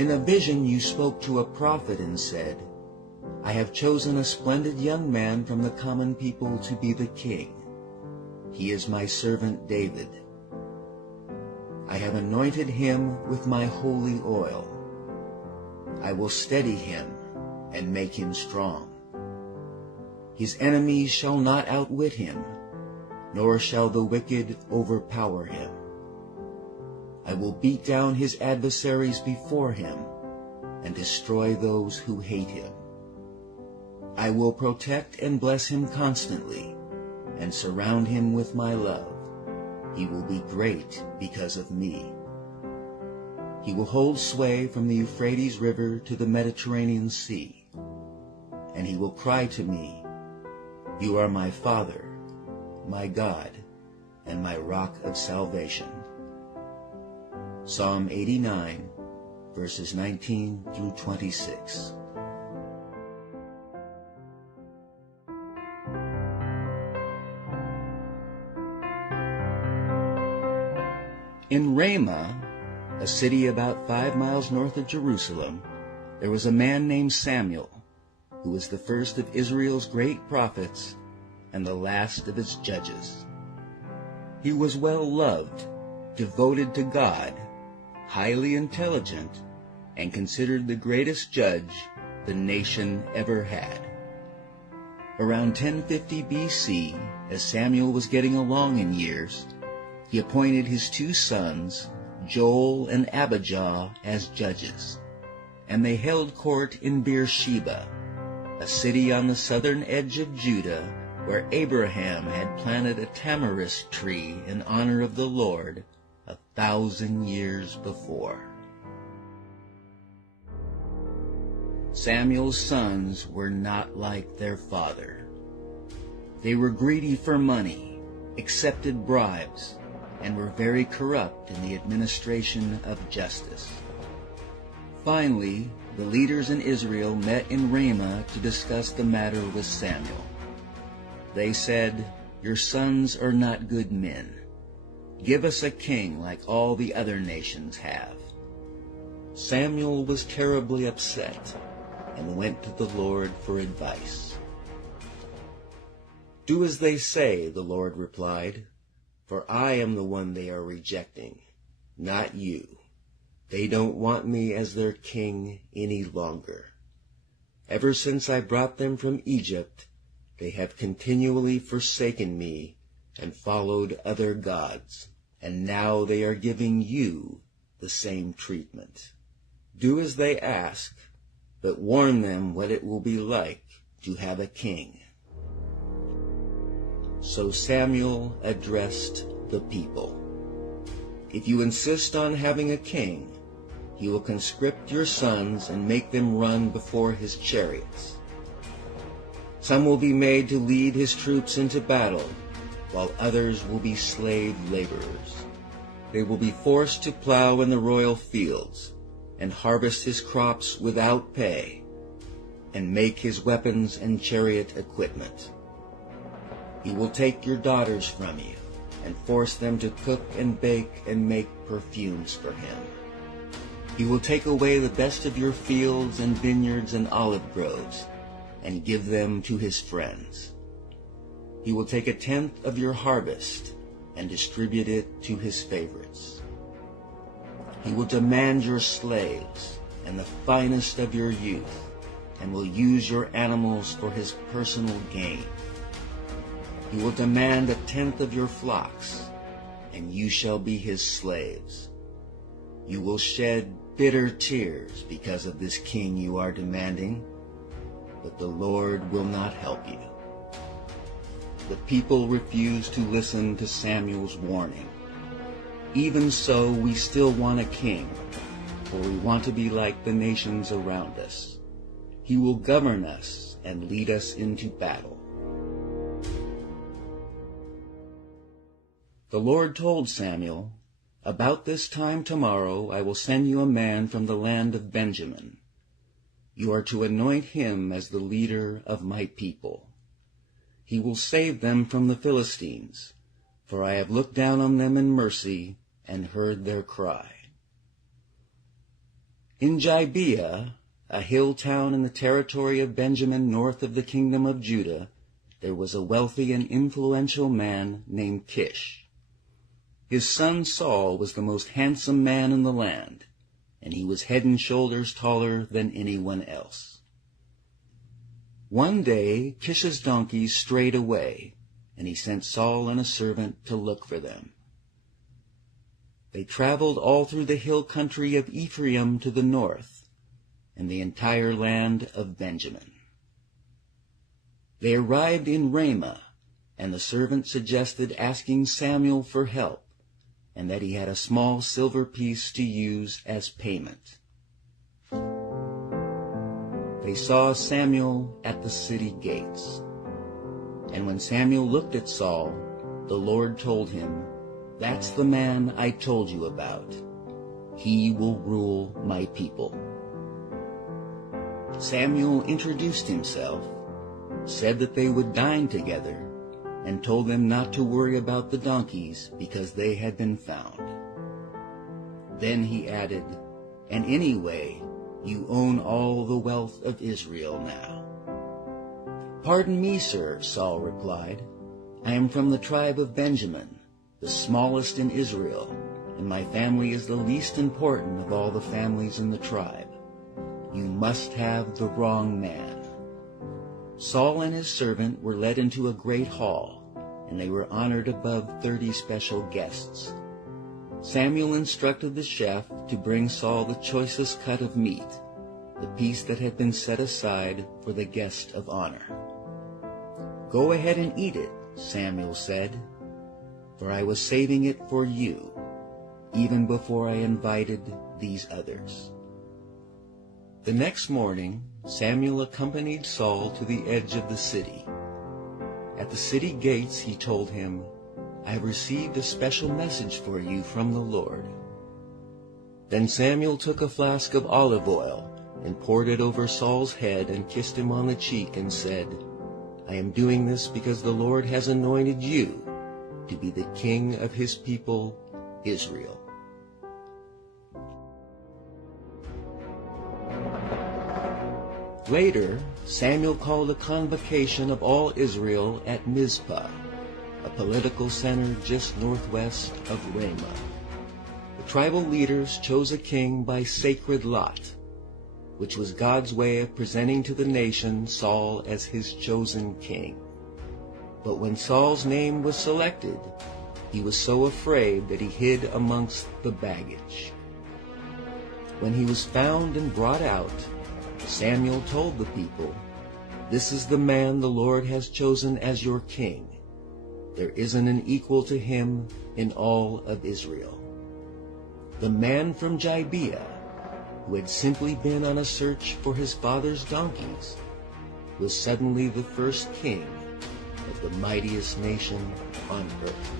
In a vision you spoke to a prophet and said, I have chosen a splendid young man from the common people to be the king. He is my servant David. I have anointed him with my holy oil. I will steady him and make him strong. His enemies shall not outwit him, nor shall the wicked overpower him. I will beat down his adversaries before him and destroy those who hate him. I will protect and bless him constantly and surround him with my love. He will be great because of me. He will hold sway from the Euphrates River to the Mediterranean Sea. And he will cry to me, You are my Father, my God, and my rock of salvation. Psalm 89, verses 19 through 26. In Ramah, a city about 5 miles north of Jerusalem, there was a man named Samuel, who was the first of Israel's great prophets and the last of its judges. He was well loved, devoted to God, highly intelligent, and considered the greatest judge the nation ever had. Around 1050 B.C., as Samuel was getting along in years, he appointed his 2 sons, Joel and Abijah, as judges, and they held court in Beersheba, a city on the southern edge of Judah, where Abraham had planted a tamarisk tree in honor of the Lord 1,000 years before. Samuel's sons were not like their father. They were greedy for money, accepted bribes, and were very corrupt in the administration of justice. Finally, the leaders in Israel met in Ramah to discuss the matter with Samuel. They said, Your sons are not good men. Give us a king like all the other nations have. Samuel was terribly upset and went to the Lord for advice. Do as they say, the Lord replied, for I am the one they are rejecting, not you. They don't want me as their king any longer. Ever since I brought them from Egypt, they have continually forsaken me and followed other gods, and now they are giving you the same treatment. Do as they ask, but warn them what it will be like to have a king. So Samuel addressed the people. If you insist on having a king, he will conscript your sons and make them run before his chariots. Some will be made to lead his troops into battle, while others will be slave laborers. They will be forced to plow in the royal fields and harvest his crops without pay, and make his weapons and chariot equipment. He will take your daughters from you and force them to cook and bake and make perfumes for him. He will take away the best of your fields and vineyards and olive groves and give them to his friends. He will take 1/10 of your harvest and distribute it to his favorites. He will demand your slaves and the finest of your youth, and will use your animals for his personal gain. He will demand 1/10 of your flocks, and you shall be his slaves. You will shed bitter tears because of this king you are demanding, but the Lord will not help you. The people refused to listen to Samuel's warning. Even so, we still want a king, for we want to be like the nations around us. He will govern us and lead us into battle. The Lord told Samuel, About this time tomorrow I will send you a man from the land of Benjamin. You are to anoint him as the leader of my people. He will save them from the Philistines, for I have looked down on them in mercy and heard their cry. In Gibeah, a hill town in the territory of Benjamin north of the kingdom of Judah, there was a wealthy and influential man named Kish. His son Saul was the most handsome man in the land, and he was head and shoulders taller than anyone else. One day Kish's donkeys strayed away, and he sent Saul and a servant to look for them. They traveled all through the hill country of Ephraim to the north, and the entire land of Benjamin. They arrived in Ramah, and the servant suggested asking Samuel for help, and that he had a small silver piece to use as payment. They saw Samuel at the city gates. And when Samuel looked at Saul, the Lord told him, "That's the man I told you about. He will rule my people." Samuel introduced himself, said that they would dine together, and told them not to worry about the donkeys because they had been found. Then he added, "And anyway, you own all the wealth of Israel now." "Pardon me, sir," Saul replied. "I am from the tribe of Benjamin, the smallest in Israel, and my family is the least important of all the families in the tribe. You must have the wrong man." Saul and his servant were led into a great hall, and they were honored above 30 special guests. Samuel instructed the chef to bring Saul the choicest cut of meat, the piece that had been set aside for the guest of honor. "Go ahead and eat it," Samuel said, "for I was saving it for you, even before I invited these others." The next morning, Samuel accompanied Saul to the edge of the city. At the city gates he told him, "I have received a special message for you from the Lord." Then Samuel took a flask of olive oil and poured it over Saul's head and kissed him on the cheek and said, "I am doing this because the Lord has anointed you to be the king of his people, Israel." Later, Samuel called a convocation of all Israel at Mizpah, a political center just northwest of Ramah. The tribal leaders chose a king by sacred lot, which was God's way of presenting to the nation Saul as his chosen king. But when Saul's name was selected, he was so afraid that he hid amongst the baggage. When he was found and brought out, Samuel told the people, "This is the man the Lord has chosen as your king. There isn't an equal to him in all of Israel." The man from Gibeah, who had simply been on a search for his father's donkeys, was suddenly the first king of the mightiest nation on earth.